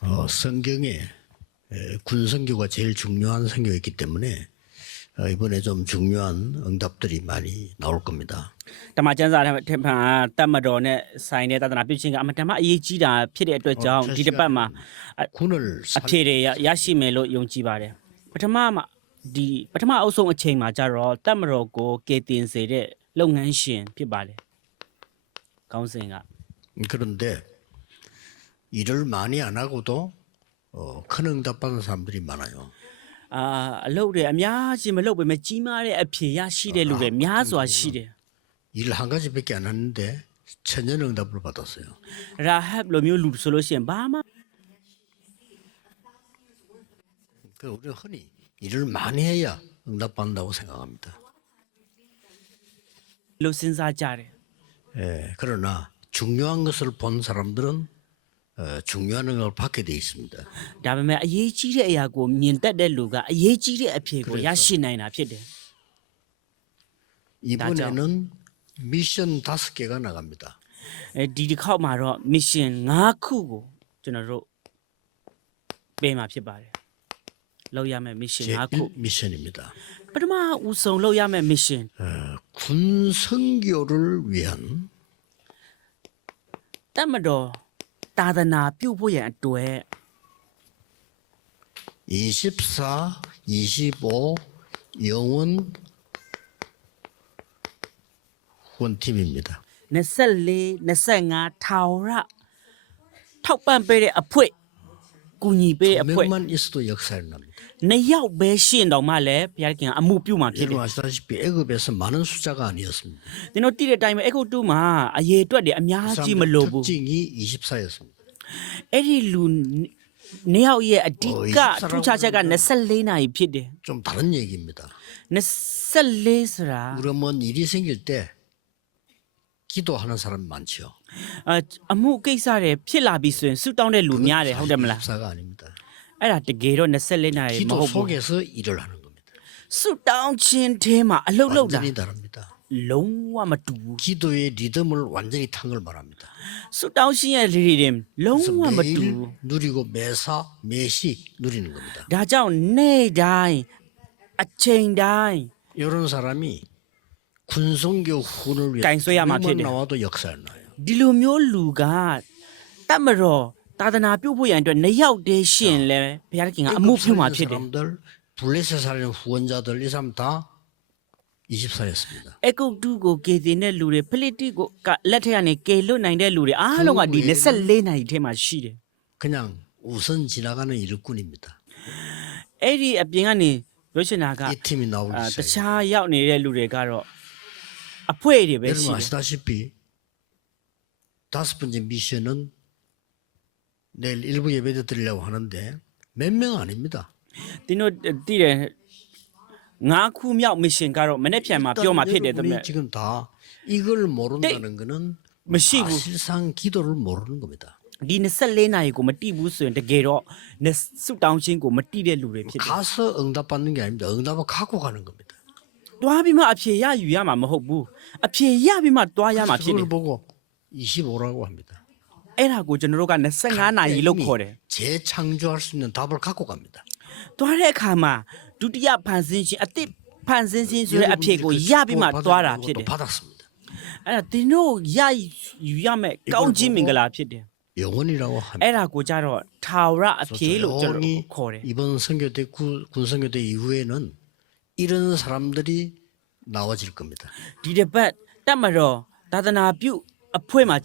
어, 성경에 에, 군 선교가 제일 중요한 선교였기 때문에 어, 이번에 좀 중요한 응답들이 많이 나올 겁니다. တမန်ကျမ်းစာထဲမှာတတ်မတော်နဲ့ဆိုင်တဲ့သာသနာပြုခြင်းကအမတန်မှအရေးကြီးတာဖြစ်တဲ့အတွက်ကြောင့်ဒီတစ်ပတ်မှာအ 군을 အဖြေတွေရရရှိမယ်လို့ယုံကြည်ပါတယ်ပထမမှာဒီပထမအုပ်ဆုံးအချိန်မှာကျတော့တတ်မတော်ကိုကေတင်စေတဲ့လုပ်ငန်းရှင်ဖြစ်ပါတယ်ကောင်းစဉ်က 그런데 일을 많이 안 하고도 어, 큰 응답 받은 사람들이 많아요. အာအလုပ်တွေအများကြီးမလုပ်ပေမဲ့ကြီးမားတဲ့အဖြေရရှိတဲ့လူတွေများစွာရှိတယ် 일 한 가지밖에 안 하는데 천년 응답을 받았어요. ရာဟပ်လိုမျိုးလူဆိုလို့ရှိရင်ဘာမှ 그 우리는 흔히 일을 많이 해야 응답 받는다고 생각합니다. လို့စဉ်းစားကြတယ် 예, 그러나 중요한 것을 본 사람들은 어, 중요한 응답을 받게 돼 있습니다. ဒါပေမဲ့အရေးကြီးတဲ့အရာကိုမြင်တတ်တဲ့လူကအရေးကြီးတဲ့အဖြေကိုရရှိနိုင်တာဖြစ်တယ် 이번에는 미션 다섯 개가 나갑니다. အဲဒီတစ်ခေါက်မှာတော့ mission 5ခုကိုကျွန်တော်တို့ပေးမှာဖြစ်ပါတယ်လောက်ရမယ့် mission 제 5ခု 1 미션입니다. ပထမဦးဆုံးလောက်ရမယ့် mission 어, 군 선교를 위한 တတ်မတော် တာသနာပြုဖို့ရန်အတွက် 24, 25 영원 후원팀입니다. 24 25ထောင်ရထောက်ပံ့ပေးတဲ့အဖွဲ့ကူညီပေးတဲ့ 두 အဖွဲ့ 명만 있어도 역사를 납니다. နှစ်ယောက်ပဲရှင်းတော့မှလည်းဘုရားခင်ကအမှုပြုမှာဖြစ်တယ် 여러분 아시다시피 애굽에서 많은 숫자가 아니었습니다. ။ကျွန်တော်တိတဲ့အတိုင်းပဲအခုတူမှာအရေးအတွက်တွေအများ 그 ကြီးမ 사람들 လိုဘူး 특징이 24였습니다. ။အဲ့ဒီလူနှစ်ယောက်ရဲ့အဓိ အော် က 24 ထူးခြားချက်က24နာရီဖြစ်တယ် 좀 다른 얘기입니다. ။24ဆိုတာ 우리가 뭔 일이 생길 때 기도하는 사람이 많죠. အအမှုကိစ္စတွေဖြစ်လာပြီဆိုရင်ဆူတောင်းတဲ့လူများတယ်ဟုတ်တယ်မလား 사가 아닙니다. ။ အဲ့ဒါတကယ်တော့24နာရီမ 기도 ဟုတ်ဘူး 속에서 일을 하는 겁니다. ။ဆူတောင်းခြင်းထဲမှာအလုတ်လုတ်တာ 완전히 다릅니다. လုံးဝမတူဘူး 기도의 리듬을 완전히 탄 걸 말합니다. ။ဆူတောင်းခြင်းရဲ့လေတွေလုံး 그래서 ဝမတူဘူး 매일 누리고 매사 매시 누리는 겁니다. ။ဒါကြောင့်နေ့တိုင်းအချိန်တိုင်း 이런 사람이 군성교 훈을 위해 깐소야마 만 피해요. 나와도 역사를 나요. ဒီလိုမျိုးလူကတတ်မတော် သာသနာပြုတ်ဖို့ရန်အတွက်နှစ်ယောက်တည်းရှင်လဲဘုရားခင်ကအမှုပြုမှာဖြစ်တယ် 사람들 블레셋 살리는 후원자들 이 사람 다 24였습니다. အကုတ်တူကိုကေတင်တဲ့လူတွေဖိလိတိကိုကလက်ထက်ကနေကေလွတ်နိုင်တဲ့လူတွေအားလုံးကဒီ24နိုင်ထဲမှာရှိတယ် 그냥 우선 지나가는 일꾼입니다. အဲ့ဒီအပြင်ကနေပြောချင်တာက 이 팀이 나오기 အာတ 시작해요. ခြားရောက်နေတဲ့လူတွေကတော့အဖွဲ့တွေပဲရှိ 여러분 တယ် 아시다시피 다섯 번째 미션은 내일 일부 예배 드리려고 하는데 몇 명 아닙니다. တင်းတို့တည်တယ်ငါးခုမြောက်မစ်ရှင်ကတော့မနေ့ပြန်မှာပြောမှာဖြစ်တယ်တမ 여러분이 က် 지금 다 이걸 모른다는 거는မရှိဘူး 사실상 기도를 모르는 겁니다. ဒီ24နာရီကိုမတိဘူးဆိုရင်တကယ်တော့ဆုတောင်းခြင်းကိုမတိတဲ့လူတွေဖြစ်တယ် 가서 응답 받는 게 아닙니다. 응답을 갖고 가는 겁니다. ။တွားပြီးမှအဖြေရယူရမှာမဟုတ်ဘူး။အဖြေရပြီးမှတွားရမှာဖြစ်တယ် 그걸 보고 25라고 합니다. ။ အဲ့ဒါကိုကျွန်တော်တို့က25နာရီလို့ခေါ်တယ် 재창조할 수 있는 답을 갖고 갑니다. ။တွားတဲ့အခါမှာဒုတိယဖန်ဆင်းခြင်းအသစ်ဖန်ဆင်းခြင်းဆိုတဲ့အဖြေကိုရပြီးမှတွားတာဖြစ်တယ် 또 받았습니다. ။အဲ့ဒါသင်တို့ရယူရမယ်ကောင်းခြင်းမင်္ဂလာဖြစ်တယ် 영원이라고 합니다. ။အဲ့ဒါကိုကြတော့ထာဝရအဖြေလို့ကျွန်တော် 조용히 တို့ခေါ်တယ် 이번 선교대 구- 군선교대 이후에는 이런 사람들이 나와질 겁니다. ။ဒီတစ်ပတ်တက်မတော်သာသနာပြုအဖွဲ့မှာ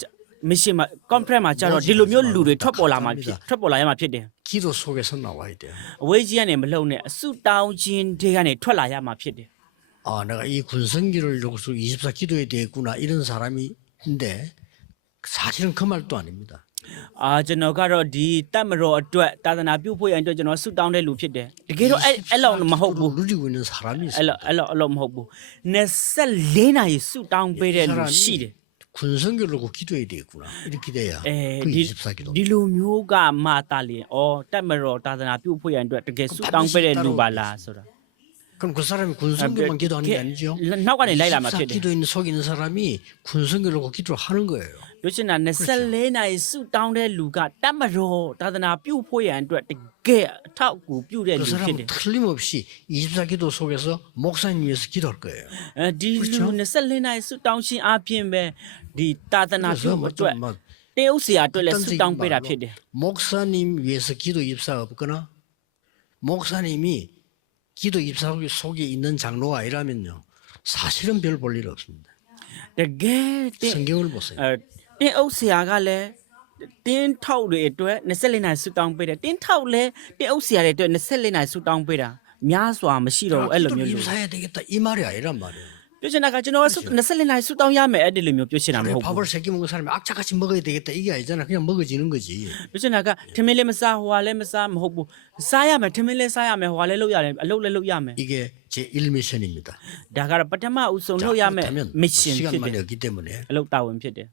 မရှင်မှာ conference မှာကြတော့ဒီလိုမျိုးလူတွေထွက်ပေါ်လာမှာဖြစ်ထွက်ပေါ်လာရမှာဖြစ်တယ်။ 기도 속에서 나와야 돼요. အဝေးကြီးကနေမလှုပ်နဲ့အဆုတောင်းခြင်းတွေကနေထွက်လာရမှာဖြစ်တယ် 아, 내가 이 군성기를 여기서 24 기도에 되겠구나 이런 사람인데 사실은 그 말도 아닙니다. ။အာကျွန်တော်ကတော့ဒီတတ်မတော်အတွက်တာသနာပြုဖို့ရန်အတွက်ကျွန်တော်ဆုတောင်းတဲ့လူဖြစ်တယ်။တကယ်တော့အဲ့အဲ့လောက်မဟုတ်ဘူး 누리고 있는 사람이 ။အဲ့ 있어요. လောက်အဲ့လောက်အဲ့လောက်မဟုတ်ဘူး။24နာရီဆုတောင်းပေးတဲ့လူရှိတယ် 군성교를 놓고 기도해야 되겠구나 이렇게 돼야 ။အဲ 그 ဒီ 24 기도. ဒီလိုမျိုးကမှတာလျင်။အော်တတ်မတော်တာသနာပြုဖို့ရန်အတွက်တကယ်ဆုတောင်းပေးတဲ့လူပါလားဆိုတာ။ 그럼 그 사람이 군성교만 기도하는 게 아니죠. နောက်ကနေလိုက်လာမှာဖြစ်တယ် 기도 있는 속에 있는 사람이 군성교를 놓고 기도를 하는 거예요. တို့ရှင်နာ24နိုင်စုတောင်းတဲ့လူကတတ်မတော်သာသနာပြုဖို့ရန်အတွက်တကယ်အထောက်အကူပြုတဲ့ 그 လူဖြစ်တယ် 사람은 틀림없이 24기도 속에서 목사님 위해서 기도할 거예요. အဲဒီလူ24နိုင်စုတောင်းခြင်းအပြင်ပဲဒီသာသနာပြု 그래서 ဖို့အတွက် 뭐좀 တေဥစီယာအတွက်လည်းစုတောင်းပေးတာဖြစ်တယ် 목사님 위해서 기도 입사 없거나 목사님이 기도 입사 속에 있는 장로가 아니라면요. 사실은 별 볼 일 없습니다. တကယ်တင် 성경을 보세요. အဲ တင်းအုပ်ဆရာကလည်းတင်းထောက်တွေအတွက်24နိုင်စုတောင်းပေးတယ်တင်းထောက်လည်းတင်းအုပ်ဆရာတွေအတွက်24နိုင်စုတောင်းပေးတာများစွာမရှိတော့ဘူးအဲ့လို 기도 မျိုးလူ 입사해야 되겠다 이 말이 아니란 말이에요. ပြောချင်တာကကျွန်တော်ကစု24နိုင်စုတောင်းရမယ်အဲ့ဒီလိုမျိုးပြောချင်တာမ 그래, ဟုတ်ဘူး 밥을 세끼 먹은 사람이 악착같이 먹어야 되겠다 이게 아니잖아. 그냥 먹어지는 거지. ပြောချင်တာကထမင်းလေးမစားဟိုဟာလည်းမစားမဟုတ်ဘူးစားရမယ်ထမင်းလေးစားရမယ်ဟိုဟာလည်းလုပ်ရတယ်အလုပ်လည်းလုပ်ရမယ် 이게 제 1미션입니다. ဒါကတော့ပထမဦးဆုံးလုပ်ရမယ် 그렇다면 မစ်ရှင်ဖြစ်တ 시간만이 ယ် 없기 때문에 အလုပ်တာဝန်ဖြစ်တယ်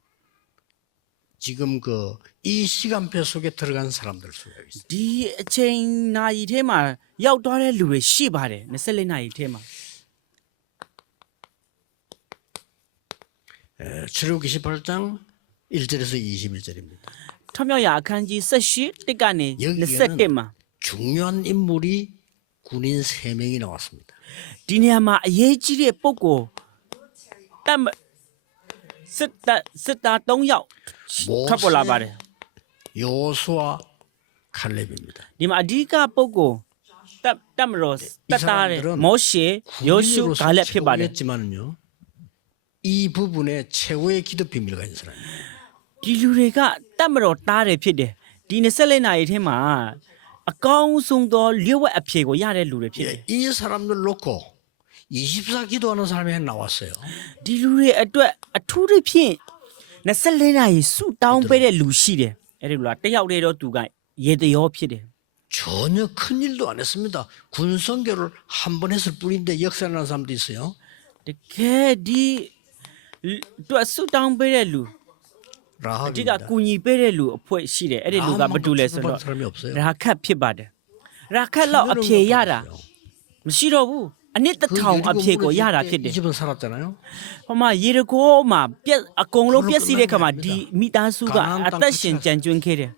지금 그 이 시간표 속에 들어간 사람들 수가 있어요. ဒီအချိန်နာရီထဲမှာရောက်သွားတဲ့လူတွေရှိပါတယ်24နာရီထဲမှာ 에, 출애굽기 18장 1절에서 21절입니다. ထွမြောက်ရာအခန်းကြီး18တစ်ကနေ 여기에는 21မှာ 중요한 인물이 군인 3명이 나왔습니다. ဒီနေရာမှာအရေးကြီးတဲ့ပုံကိုတတ်မ စစ်တပ်စစ်သား3ယောက်ထပ်ပေါ်လာပါတယ် 요수와 칼렙입니다. ဒီမှာအဓိကပုံကိုတပ်တပ်မတော်တပ်သားတဲ့ 사람들은 မောရှေယောရှု 군인으로서 ဂါလက်ဖြစ်ပါတယ် 최고였지만은요. 이 부분에 최고의 기도 비밀을 가진 사람이에요. ဒီလူတွေကတပ်မတော်တားတယ်ဖြစ်တယ်ဒီ24နာရီထဲမှာအကောင်းဆုံးသောလျှို့ဝှက်အဖြေကိုရတဲ့လူတွေဖြစ်တယ် 예, 이 사람들 놓고 24 기도하는 사람이 하나 나왔어요. ဒီလူတွေအတွက်အထူးသဖြင့်24နာရီစုတောင်းပေးတဲ့လူရှိတယ်အဲ့ဒီလူကတယောက်တည်းတော့သူကရေတရောဖြစ်တယ် 전혀 큰 일도 안 했습니다. 군성교를 한 번 했을 뿐인데 역사라는 사람도 있어요. တကယ်ဒီသူအစုတောင်းပေးတဲ့လူအဓိက 라합입니다. ကူညီပေးတဲ့လူအဖွဲ့ရှိတယ်အဲ့ဒီလူကဘာတူလဲဆိုတော့ 사람이 없어요. ရာခတ်ဖြစ်ပါတယ်ရာခတ်လောက်အဖြေရတာမရှိတော့ဘူး အနစ်တစ်ထောင်အဖြေကိုရတာဖြစ်တယ် 이 집은 살았잖아요. ဟိုမှာရေတကောမှာပြက်အကုန်လုံးပြက်စီးတဲ့ခါမှာဒီမိသားစုကအသက်ရှင်ကြံကျွင်းခဲ့တယ်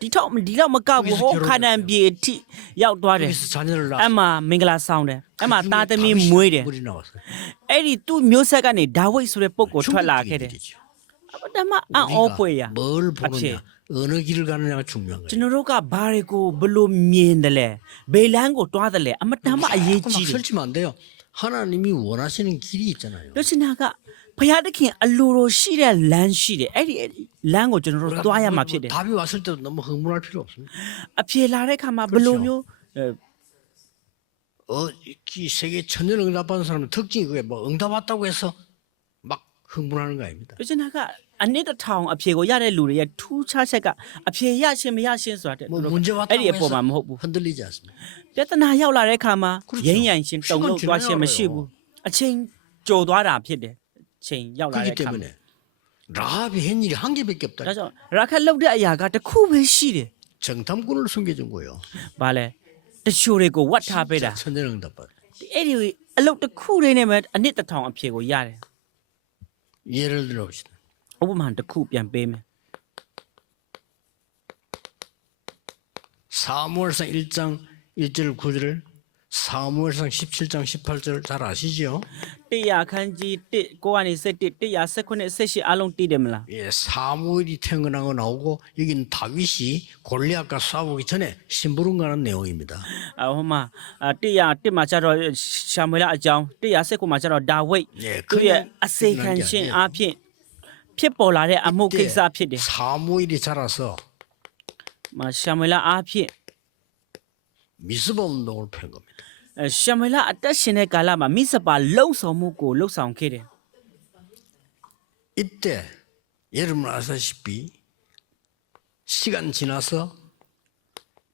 ဒီထောက်ဒီလောက်မကောက်ဘူးဟိုခါနန်ပြေအထိရောက်သွားတယ် 여기서 자녀를 အ 낳았어요. မှမင်္ဂလာဆောင်တယ်အမှသားသမီးမွေးတယ် 물이 나왔어요. အဲ့ဒီသူ့မျိုးဆက်ကနေဒါဝိတ်ဆိုတဲ့ပုဂ္ဂိုလ်ထွက်လာခဲ့တယ် 충격적인 일이죠. အတမအံ့ဩဖွယ်ရ 뭘 보느냐, 어느 길을 가느냐가 중요한 ကျွန် 거예요. တော်တို့ကဘာတွေကိုဘလို့မြင်တယ်လဲဘေလန်းကိုတွားတယ်လဲအမတမ်းမအရေး 자꾸 막 ကြီးတယ် 설치면 안 돼요. 하나님이 원하시는 길이 있잖아요. လို့ချင်တာကဘုရားသခင်အလိုတော်ရှိတဲ့လမ်းရှိတယ်အဲ့ဒီအဲ့ဒီလမ်းကိုကျွန်တော်တို့ 우리가 တွားရ 뭐- မှာ 뭐 ဖြစ်တယ် 답이 왔을 때도 너무 흥분할 필요 없습니다. အဖြေလာတဲ့ခါမှာဘလို့မျိုးအဲ 어, 이 세계 천년 응답받은 사람은 특징이 그게 뭐 응답 왔다고 해서 막 흥분하는 거 아닙니다. ပြောချင်တာက အနစ်တစ်ထောင်အဖြေကိုရတဲ့လူတွေရဲ့ထူးခြားချက်ကအဖြေရခြင်းမရခြင်းဆိုတာတဲ့ 뭐 သူတို့ 문제 အဲ့ 왔다고 ဒီအပေါ် 해서 မှာမဟုတ်ဘူး 흔들리지 않습니다. ပြဿနာရောက်လာတဲ့ခါမှာ 그렇죠. ရင်းရန်ရှင်တုံလို့ 시간 သွားခြင်း 지나요. မရှိဘူးအချိန်ကြိုသွားတာဖြစ်တယ်အချိန်ရောက်လာ 그렇기 တဲ့ခါမှာ 때문에 라합이 한 일이 한 개밖에 없다. ဒါကြောင့်ရာခတ်လောက်တဲ့အရာကတစ်ခုပဲရှိတယ် 정탐꾼을 숨겨준 거예요. ဘာလဲတချို့တွေကိုဝတ်ထားပေးတာ 진짜 천년 응답받. အဲ့ဒီအလုပ်တစ်ခုလေးနဲ့ပဲအနစ်တစ်ထောင်အဖြေကိုရတယ် 예를 들어 봅시다. ဥပမာတစ်ခုပြန်ပေးမယ် 사무엘상 1장 1절 9절을 사무엘상 17장 18절 잘 아시죠? တရားခန်းကြီး1ကိုကနေ7 119 18အားလုံးတည်တယ်မလား 예, 사무엘이 태어나고 나오고 여기는 다윗이 골리앗과 싸우기 전에 심부름가는 내용입니다. အဟိုမှာ100 1မှာကျတော့ရှာမွေလအကြောင်း119မှာကျတော့ဒါဝိတ် 예, သူရဲ့ 그냥 အစေခံရှင်အားဖြင့် ဖြစ်ပေါ်လာတဲ့အမှုကိစ္စဖြစ်တယ် 사무엘이 자라서 မရှာမွေလအားဖြင့် 미스바 운동을 편 겁니다. အဲရှာမွေလအသက်ရှင်တဲ့ကာလမှာမိစပါလုံဆောင်မှုကိုလှုပ်ဆောင်ခဲ့တယ် 이때 여러분 아시다시피 시간 지나서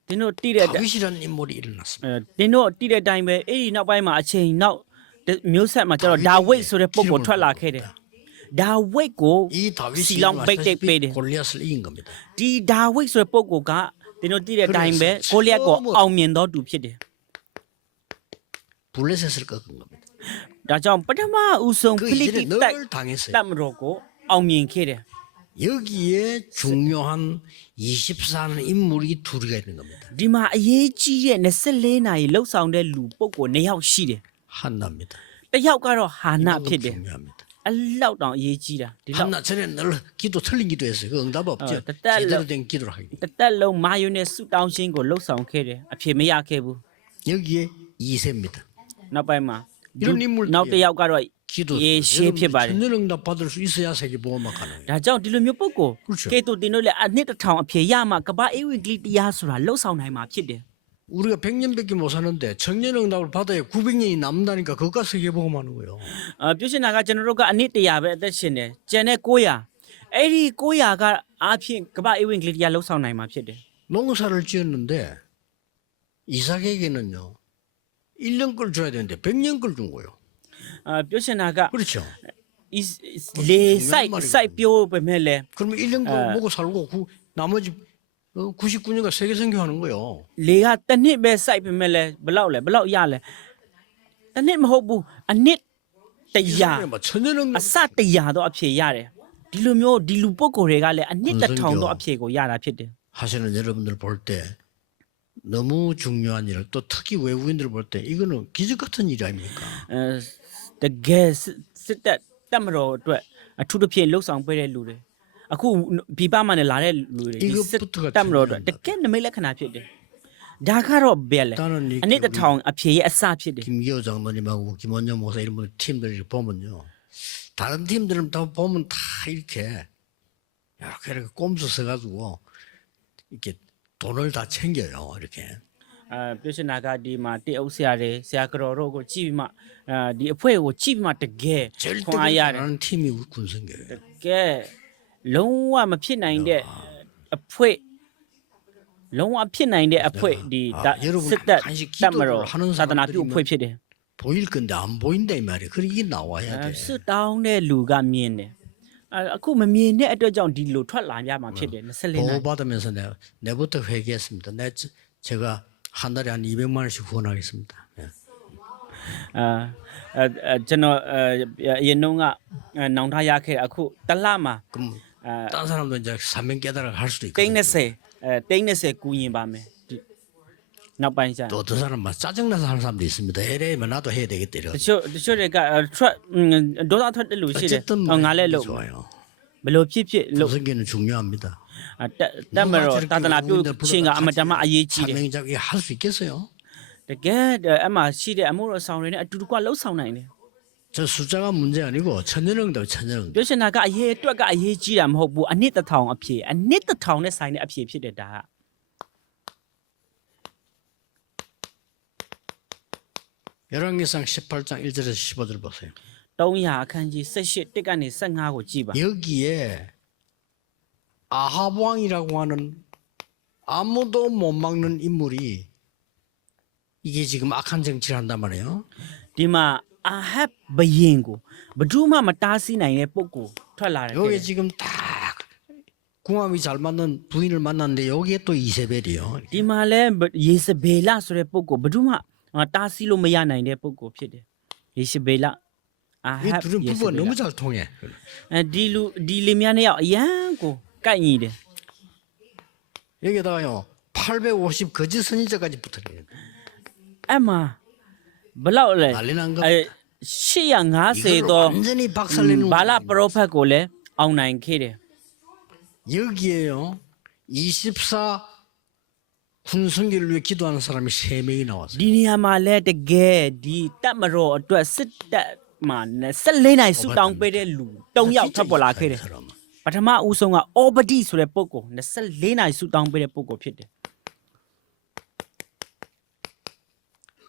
ဒီတို့တည်တဲ့ 다윗이라는 인물이 일어났습니다. အဲတင်းတို့တည်တဲ့အတိုင်းပဲအဲ့ဒီနောက်ပိုင်းမှာအချိန်နောက်မျိုးဆက်မှာကျတော့ဒါဝိတ်ဆိုတဲ့ပုံကိုထွက်လာခဲ့တယ် ဒါဝိတ်ကို 이 다윗이 시long 아시다시피 빽빽 빽. 골리앗을 이긴 겁니다. ဒီဒါဝိတ်ဆိုတဲ့ပုံကိုကတင်းတို့တည်တဲ့အတိုင်းပဲ 그래서 ကိုလျက်ကို 처음으로 အောင်မြင်တော်သူဖြစ်တယ် 블레셋을 꺾은 겁니다. ဒါကြောင့်ပထမဦးဆုံး 그 ဖိလိတိ 이전에 တိုက် 늘 당했어요. တပ်မတော်ကိုအောင်မြင်ခဲ့တယ် 여기에 중요한 24는 인물이 둘이가 있는 겁니다. ဒီမှာအရေးကြီးတဲ့24နာရီလှုပ်ဆောင်တဲ့လူပုဂ္ဂိုလ်၂ယောက်ရှိတယ် 한나입니다. တစ်ယောက်ကတော့ဟာနာ 이것도 ဖြစ်တယ် 중요합니다. အလောက်တောင်အရေးကြီးတာဒီလောက် 한나 전에 늘 기도 틀린 기도했어요. 그 응답 없죠. 어, 뜻대로- 제대로 된 기도를 하기. တစ်သက်လုံးမာယုနဲ့ဆူတောင်းခြင်းကိုလှုပ်ဆောင်ခဲ့တယ်အဖြစ်မရခဲ့ဘူး 여기에 이세입니다. နောက်ပိုင်းမှာ 이런 인물들이에요. နောက်တစ်ယောက်ကတော့ 기도. 예, 시에 피바래. 천년 응답 받을 수 있어야 세계 보험막 가는 거예요. ဒါကြောင့်ဒီလိုမျိုးပုဂ္ဂိုလ် 그렇죠. ကဲတူတင်တို့လည်းအနှစ်တစ်ထောင်အဖြစ်ရမှကဘာအေဝံဂေလိတရားဆိုတာလှုပ်ဆောင်နိုင်မှာဖြစ်တယ် 우리가 100년밖에 못 사는데 천년 응답을 받아야 900년이 남는다니까 그것과 세계 보험하는 거예요. အာပြောချင်တာကကျွန်တော်တို့ကအနှစ်100ပဲအသက်ရှင်တယ်ကျန်တဲ့900အဲ့ဒီ900ကအားဖြင့်ကဘာအေဝံဂေလိတရားလှုပ်ဆောင်နိုင်မှာဖြစ်တယ် 농사를 지었는데 이삭에게는요. 1년 걸 줘야 되는데 100년 걸 준 거예요. အာပြောချင်တာက 그렇죠. ဤလေစိုက်စိုက်ပြိုးပဲမဲ့လေ 그러면 1년 걸 아. 먹고 살고 구, 나머지 어, 99년간 세계 선교하는 거예요. လေကတစ်နှစ်ပဲစိုက်ပဲမဲ့လေဘယ်လောက်လဲဘယ်လောက်ရလဲတစ်နှစ်မဟုတ်ဘူးအနှစ် 이 100 사람이 막 천년 응답 အစ100တော့အဖြေရတယ်ဒီလိုမျိုးဒီလူပုဂ္ဂိုလ်တွေကလည်းအနှစ်တစ်ထောင်တော့အဖြေကိုရတာဖြစ်တယ် 하시는 여러분들 볼 때 너무 중요한 일을 또 특히 외국인들 볼 때 이거는 기적 같은 일 아닙니까? အဲတကယ်စစ်စစ်တပ်တက်မတော်အတွက်အထူးသဖြင့်လှုပ်ဆောင်ပေးတဲ့လူတွေ အခုဘီပမှာလည်းလာတဲ့လူတွေဒီ 이것부터가 စစ်တက်မတော်အတွက်တကယ်နမိတ်လက္ခဏာဖြစ်တယ်ဒါကတော့ဘယ်လဲ 다른 이 အနှစ်တစ်ထောင်အဖြေရဲ့အစဖြစ်တယ် 김기호 장로님하고 김원영 목사 이런 분들 팀들 이렇게 보면요. 다른 팀들은 다 보면 다 이렇게 이렇게 이렇게 꼼수 써가지고 이렇게 돈을 다 챙겨요. 이렇게. အဲပြောချင်တာကဒီမှာတအုပ်ဆရာတွေဆရာကတော်တို့ကိုကြည့်ပြီးမှအဲဒီအဖွဲ့ကိုကြည့်ပြီးမှတကယ် 제일 ခွန်အားရတယ် 뜨거운 팀이 군성교예요. တကယ် လုံးဝမဖြစ်နိုင်တဲ့အဖွဲလုံးဝဖြစ်နိုင်တဲ့အဖွဲဒီ 아, ဒါ 여러분 စစ်တပ် 간식 တက်မတော် 기도를 하는 သာသနာပြု 사람들이면 အဖွဲ့ဖြစ်တယ် 보일 건데 안 보인다 이 말이에요. 그래 이게 나와야 အဲ 돼. စစ်တောင်းတဲ့လူကမြင်တယ်အဲအခုမမြင်တဲ့အတွက်ကြောင့်ဒီလိုထွက်လာကြမှာဖြစ်တယ်24နိုင် 보호 받으면서 내 내부터 회개했습니다. 내 저- 제가 한 달에 한 200만 원씩 후원하겠습니다. 예. အဲအဲအဲကျွန်တော်အဲအရင်တုန်းကအဲနောင်တရခဲ့တာအခုတစ်လမှာ 그럼 အဲ 딴 사람도 이제 사명 깨달아 갈 수도 တိန်း 있거든요. 20အဲတိန်း20ကူရင်ပါမယ်ဒီနောက်ပိုင်းကျရင် 또 어떤 사람 막 짜증나서 하는 사람도 있습니다. 에레면 나도 해야 되겠다 이래. တချို့တချို့တွေကအဲထွက်ဒေါသထွက်တဲ့လူရှိတယ် 어쨌든 ဟောငါလည်း 이게 လို့ 좋아요. ဘယ်လိုဖြစ်ဖြစ်လို့ 무슨게는 중요합니다. အတက်တက်မတော်သာသနာပြုခြင်းကအမတမအရေးကြီးတယ် 사명자가 할 수 있겠어요? တကယ်အမှရှိတဲ့အမှုတော်ဆောင်တွေနဲ့အတူတကွလှုပ်ဆောင်နိုင်တယ် 저 숫자가 문제 아니고 천연응답 천연응답. ပြောချင်တာကအရေးအတွက်ကအရေးကြီးတာမဟုတ်ဘူးအနှစ်တစ်ထောင်အဖြစ်အနှစ်တစ်ထောင်နဲ့ဆိုင်တဲ့အဖြစ်ဖြစ်တယ်ဒါက 열왕기상 18장 1절에서 15절 보세요. 300အခန်းကြီး18တက်ကနေ15ကိုကြည့်ပါ 여기에 아합 왕이라고 하는 아무도 못 막는 인물이 이게 지금 악한 정치를 한단 말이에요. ဒီမှာ အာဟပ်ဘယင်ကိုဘယ်သူမှမတားဆီးနိုင်တဲ့ပုံကိုထွက်လာတယ် 여기 지금 딱 궁합이 잘 맞는 부인을 만났는데 여기에 또 이세벨이요. ဒီမှာလဲယေစဘေလဆိုတဲ့ပုံကိုဘယ်သူမှတားဆီးလို့မရနိုင်တဲ့ပုံကိုဖြစ်တယ်ယေစဘေလအာ 이 ဟပ် 둘은 ယေစ 부부가 ဘေလ 너무 잘 통해. အဲဒီလူဒီလင်မယားနှစ်ယောက်အရန်ကိုကိုက်ညီတယ် 여기다가요 850 거짓 선지자까지 붙어요. အဲ့မှာ ဘယ်လောက်လဲ 난리 난 거. အဲ850 이걸 တော့ 완전히 박살내는 ဘာလာပ 거예요. ရောဖက်ကိုလည်းအောင်နိုင်ခဲ့တယ် 여기에요 24 군성기를 위해 기도하는 사람이 3명이 나왔어요. ဒီနေရာမှာလဲတကယ်ဒီတက်မတော်အတွက်စစ်တက်မှာနဲ့14နိုင်ဆူတောင်းပေးတဲ့လူ၃ယောက်ထပ်ပေါ်လာခဲ့တယ် 이 사람은. ပထမဦးဆုံးကအော်ဘဒီဆိုတဲ့ပုဂ္ဂိုလ်24နိုင်ဆူတောင်းပေးတဲ့ပုဂ္ဂိုလ်ဖြစ်တယ်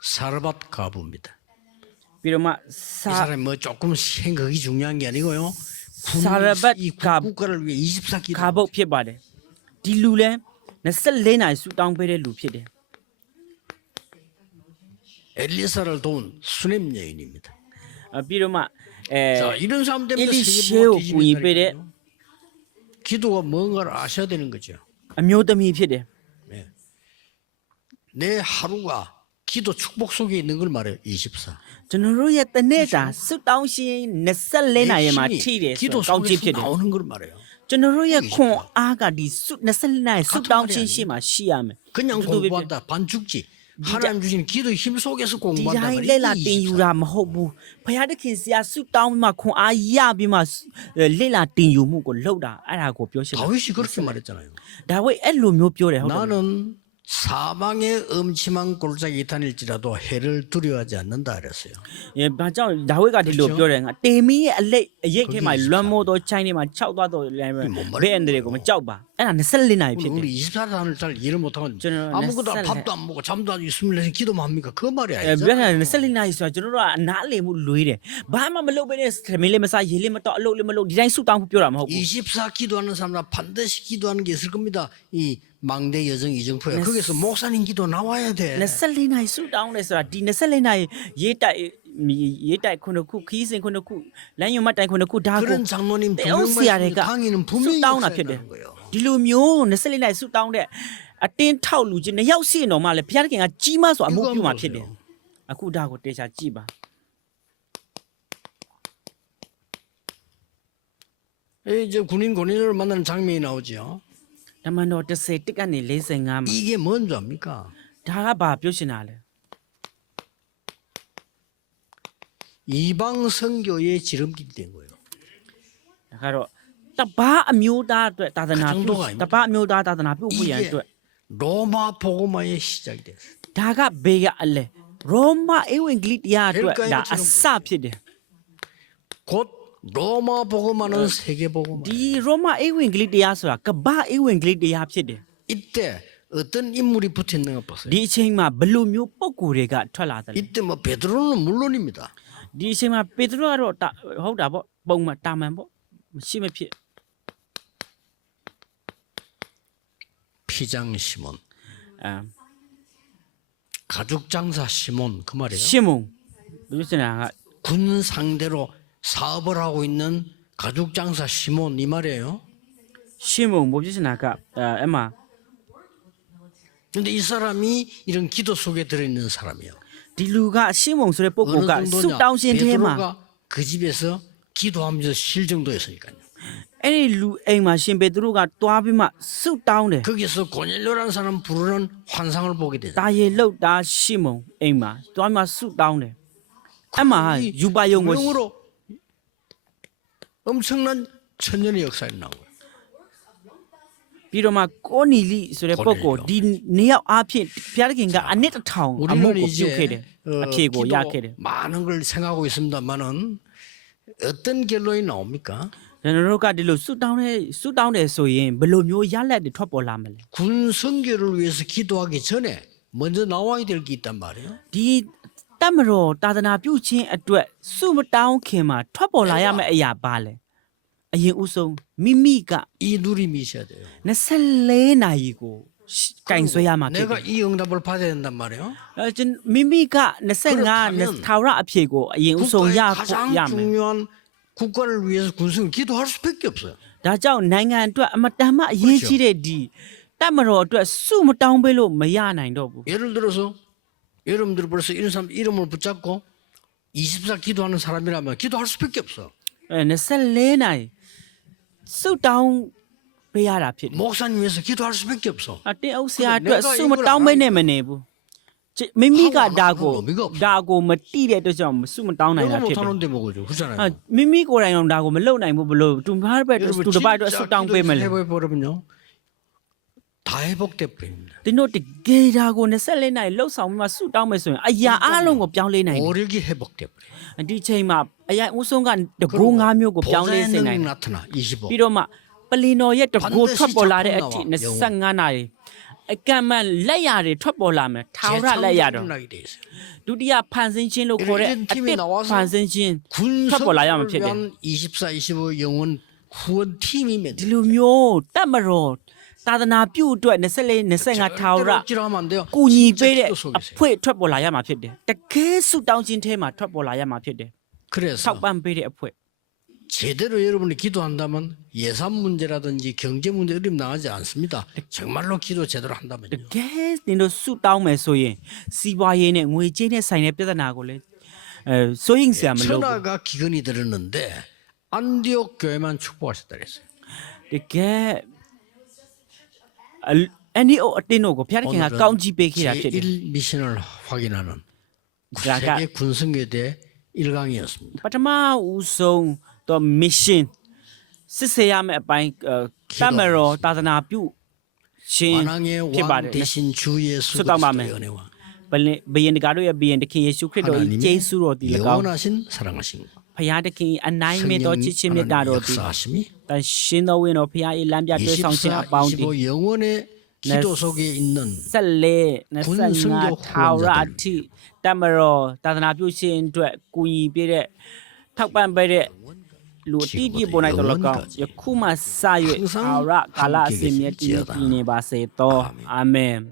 사르밧 가부입니다. ပြီးတော့မှ 이 စာ 사람이 뭐 조금 생각이 중요한 게 아니고요. 군- 사르밧 이 가- 국가를 위해 24 기도. ခါဘုတ်ဖြစ်ပါတယ်ဒီလူလဲ24နိုင်ဆူတောင်းပေးတဲ့လူဖြစ်တယ် 엘리사를 도운 수냄 여인입니다. အပြီးတော့မှအဲ 자, 이런 사람 때문에 엘리시에오 세계가 구입에 뒤집힌다니까요. 기도가 뭔가를 아셔야 되는 거죠. အမျိုးသမီးဖြစ်တယ် 내 하루가 기도 축복 속에 있는 걸 말해요. 24. ကျွန်တော်တို့ရဲ့တနေ့တာဆူတောင်းရှင်24နိုင်ရဲ့မှာထိတယ်ဆို 기도 တော့ကောင်းချီးဖြစ် 속에서 တယ် 나오는 걸 말해요. ကျွန်တော်တို့ရဲ့ခွန်အားကဒီစု24နာရီစုတောင်းခြင်းရှိမှရှိရမယ် 그냥 누구 비비- 공부한다 반 죽지. 하나님 주신 기도 힘 속에서 ဒီ 공부한다 တိုင်း 말이야. လက်လာ 이 တင်ယူ 24. တာမဟုတ်ဘူးဘုရားသခင်ဆရာစုတောင်းပြီးမှခွန်အားရပြီးမှလက်လာတင်ယူမှုကိုလှုပ်တာအဲ့ဒါကိုပြောရှင်းတာ 다윗이 그렇게 말했잖아요. ဒါဝိအဲ့လိုမျိုးပြောတယ်ဟုတ်တယ် 나는 사망의 음침한 골짜기 다닐지라도 해를 두려워하지 않는다 그랬어요. အဲဘာကြောင့်ဒါဝိဒ်ကဒီလိုပြောတယ်ငါတေမီရဲ့အလက်အရိတ်ထဲမှာ 거기 လွမ်းမိုးတော့ချိုင်းထဲမှာခြောက်သွားတော့လည်း 뭔 말이야? ဘယ်အန်တွေကိုမကြောက်ပါအဲ့ဒါ24နာရီဖြစ်တယ် 우리 24시간을 잘 일을 못하면 저는 아무것도 몇 살 밥도 안 먹고 잠도 안 있으면 기도만 합니까? 그 말이 အဲဘယ် 아니죠. နဲ့24နာရီဆိုတာကျွန်တော်တို့ကအနားလေမှုလွေးတယ်ဘာမှမလုပ်ဘဲနဲ့သမီးလေးမစားရေလေးမတော့အလုပ်လေးမလုပ်ဒီတိုင်းဆူတောင်းဖို့ပြောတာမဟုတ်ဘူး 24 기도하는 사람은 반드시 기도하는 게 있을 겁니다. 이 망대 여정 이정표에 네. 거기서 목사님 기도 나와야 돼. 24နာရီဆူတောင်းတယ်ဆိုတာဒီ24နာရီရေးတိုက်ရေးတိုက်ခုနှစ်ခုခီးစဉ်ခုနှစ်ခုလမ်းညွန်မတိုင်ခုနှစ်ခုဒါကို 그런 장로님 두 တဲအောင် 명만 ဆရာတွေက 있으면 강의는 ဆူ 분명히 တောင်းတာ 역사에 ဖြစ်တယ် 나는 거예요. ဒီလိုမျိုး24နာရီဆူတောင်းတဲ့အတင်းထောက်လူချင်းနှစ်ယောက်ရှိရင်တော့မှလေဘုရားသခင်ကကြီးမဆိုအမှုပြုမှာဖြစ်တယ်အခုဒါကိုတေချာကြည့်ပါ 예, 이제 군인 군인을 만나는 장면이 나오죠. ဓမ္မတော်30တက်ကနေ45မှာ 이게 뭔지 압니까? ဒါကဘာပြောရှင်တာလဲ 이방 선교의 지름길이 된 거예요. ဒါကတော့တပားအမျိုးသားအတွက်သာသနာပြု က တပားအမျိုးသားသာသနာပြုဖို့ရန် 이게 အတွက် 로마 복음화의 시작이 됐어요. ဒါကဘေးကအလဲရောမအေဝံဂလိတရားအတွက် 헬가의 ဒါအ 것처럼 စဖြစ်တယ် 곧 로마 복음화는 세계 복음화. ဒီရောမအေဝံဂလိတရားဆိုတာကမ္ဘာအေဝံဂလိတရားဖြစ်တယ် 이때 어떤 인물이 붙어 있는 거 보세요. ဒီအချိန်မှာဘယ်လိုမျိုးပုံကိုယ်တွေကထွက်လာတယ်လဲ 이때 뭐 베드로는 물론입니다. ဒီအချိန်မှာပေတရုကတော့တာဟုတ်တာပေါ့ပုံမှန်တာမန်ပေါ့မရှိမဖြစ် 피장 시몬, အဲ 가죽 장사 시몬 그 말이에요. ရှင်းမုံပြောချင်တာက 군 상대로 사업을 하고 있는 가죽 장사 시몬 이 말이에요. 시몬 뭡지시 나가 에마. 근데 이 사람이 이런 기도 속에 들어 있는 사람이요. 디루가 시몬 소리 뽑고가 쑥다운신 테마. 그 집에서 기도하면서 실 정도였으니까요. 에이 루 에마 신 베드로가 또아비마 쑥다운해. 거기서 고넬료라는 사람 부르는 환상을 보게 되죠. 다예 럭다 시몬 에마 또아마 쑥다운해. 에마 유바용으로 엄청난 천년의 역사에 나오고요. ပြီးတော့မှကိုနီလီဆိုတဲ့ပုံကိုယ်ဒီနေရောက်အားဖြင့်ဘုရားသခင်ကအနှစ်တစ်ထောင်အမှု 우리는 ကိုပြုတ်ခဲ့ 이제 တယ် 어, အဖြေကိုရ 기도 ခဲ့တယ် 많은 걸 생각하고 있습니다만은 어떤 결론이 나옵니까? ကျွန်တော်တို့ကဒီလိုဆုတောင်းတဲ့ဆုတောင်းတယ်ဆိုရင်ဘယ်လိုမျိုးရလက်တွေထွက်ပေါ်လာမလဲ 군 선교를 위해서 기도하기 전에 먼저 나와야 될 게 있단 말이에요. ဒီ တတ်မတော်တာသနာပြုခြင်းအတွက်ဆုမတောင်းခင်မှာထွက်ပေါ်လာရမယ့်အရာပါလဲအရင်ဦးဆုံးမိမိက 이 누림이 있어야 돼요. 24နာရီကိုကင်ဆွဲရမှာဖြစ်တ 내가 ယ် 이 응답을 받아야 된단 말이에요. အဲကျွန်မိမိက25ထာဝရအဖြေကိုအရင်ဦးဆုံးရ 국가의 ဖို့ 가장 ရမယ် 중요한 국가를 위해서 군성을 기도할 수밖에 없어요. ဒါကြောင့်နိုင်ငံအတွက်အမတန်မှအရေးကြီးတဲ့ဒီတတ်မတော်အတွက်ဆုမတောင်းပေးလို့မရနိုင်တော့ဘူး 예를 들어서 여러분들 벌써 이런 사람 이름을 붙잡고 24 기도하는 사람이라면 기도할 수밖에 없어. အဲ24နိုင်ဆုတောင်းပေးရတာဖြစ်တယ် 목사님 위해서 기도할 수밖에 없어. အတင်းအုပ်ဆရာအတွက် 내가 ဆုမတောင်းပေးနဲ့မနေဘူးချစ်မိမိက ဟာဟာ ဒါကို ဟာမိက ဒါကိုမတိတဲ့အတွက်ကြောင့်ဆုမတောင်းနိုင် 내가 တာဖြစ်တယ် 못하는데 뭐죠? 그렇잖아요. ဟာမိမိကိုယ်တိုင်တော့ဒါကိုမလုပ်နိုင်ဘူးဘလို့သူဘာပဲ 여러분 သူတစ်ပတ်အတွက်ဆုတောင်းပေးမလဲ 해버리면요 다 회복돼 버립니다. တင်းတို့တကယ်ဒါကို24နိုင်လှုပ်ဆောင်ပြီးမှဆုတောင်းမယ်ဆိုရင်အရာအလုံးကိုပြောင်းလဲနိုင်တယ် 오력이 회복돼 버려요. ဒီချိန်မှာအရာဦးဆုံးကတကူ၅မျိုးကိုပြောင်းလဲ 보좌의 စေနိုင် 능력이 တယ် 나타나 25. ပြီးတော့မှပလီနော်ရဲ့တကူထွက်ပေါ်လာတဲ့အထိ25နာရီအကန့်မှန်လက်ရတွေထွက်ပေါ်လာမယ်ထာဝရလက်ရတော့ 나게 돼 있어요. ဒုတိယဖန်ဆင်းခြင်းလို့ခေါ်တဲ့အတစ်ဖန်ဆင်းခြင်း 군ထွက်ပေါ်လာရမှာ 선교를 ဖြစ်တယ် 위한 24, 25 영혼 후원 팀이 ဒီ 맺 လိုမျိုးတတ်မတော် သာသနာပြုအတွက်24 25ထာဝရ 억지로 하면 안 돼요. ကိုညီပေးတဲ့ 진짜 기도 အ 속에서요. ဖွင့်ထွက်ပေါ်လာရမှာဖြစ်တယ်တကယ်ဆုတောင်းခြင်းထဲမှာထွက်ပေါ်လာရမှာဖြစ်တယ် 그래서 ထောက်ပံ့ပေးတဲ့အဖွင့် 제대로 여러분이 기도한다면 예산 문제라든지 경제 문제 어려움 나가지 않습니다. 정말로 기도 제대로 တ 한다면요. ကယ်နင်တို့ဆုတောင်းမယ်ဆိုရင်စီးပွားရေးနဲ့ငွေကြေးနဲ့ဆိုင်တဲ့ပြဿနာကိုလည်းအဲစိုးရင်စရာမလိုဘူး 천하가 기근이 들었는데 안디옥 교회만 축복하셨다 그랬어요. တကယ် အလအန်ဒီအိုအတင်းတို့ကိုဘုရားသခင်ကကောင်းကြီးပေးခဲ့တာဖြစ်တယ် 제1 미션을 확인하는 그러니까 세계 군성교대 1강이었습니다. ပထမဦးဆုံးတော့ mission စစ်ဆေးရမယ့်အပိုင်းအဲတတ်မတော်သာသနာပြုရှင် 만왕의 ဖြစ်ပါတ 왕 ယ် 대신 주 예수 수담하면. 그리스도의 은혜와 ဘလင်ဘယင်တကာတို့ရဲ့ဘယင်တခင်ယေရှုခရစ်တော်၏ကျေးဇူးတော်တည်၎င်း 영원하신 사랑하심 ဖခင်သခင်၏အနိုင်မဲ့သောချစ်ချင်းမြတ်တာ 하나님의 တော်သည် 역사하심이 တန်ရှင်တော်ဝင်းတော်ဖခင်၏လမ်းပြတွေ့ဆောင်ခြင်းအ 24, ပေါင်းတည် 25 영원의 기도 속에 있는 ဆက်လက် ခွန်းစံကြော 25ထာဝရအထိတတ်မတော်သာသနာပြုရှင်အတွက်ကူညီပေးတဲ့ထောက်ပံ့ပေးတဲ့လူအတိအပြပေါ်နိုင်တော်၎င်းယခုမှစ၍ 항상 ထာဝရကာလအစဉ်မြဲတည်နေပါစေသောအာမင်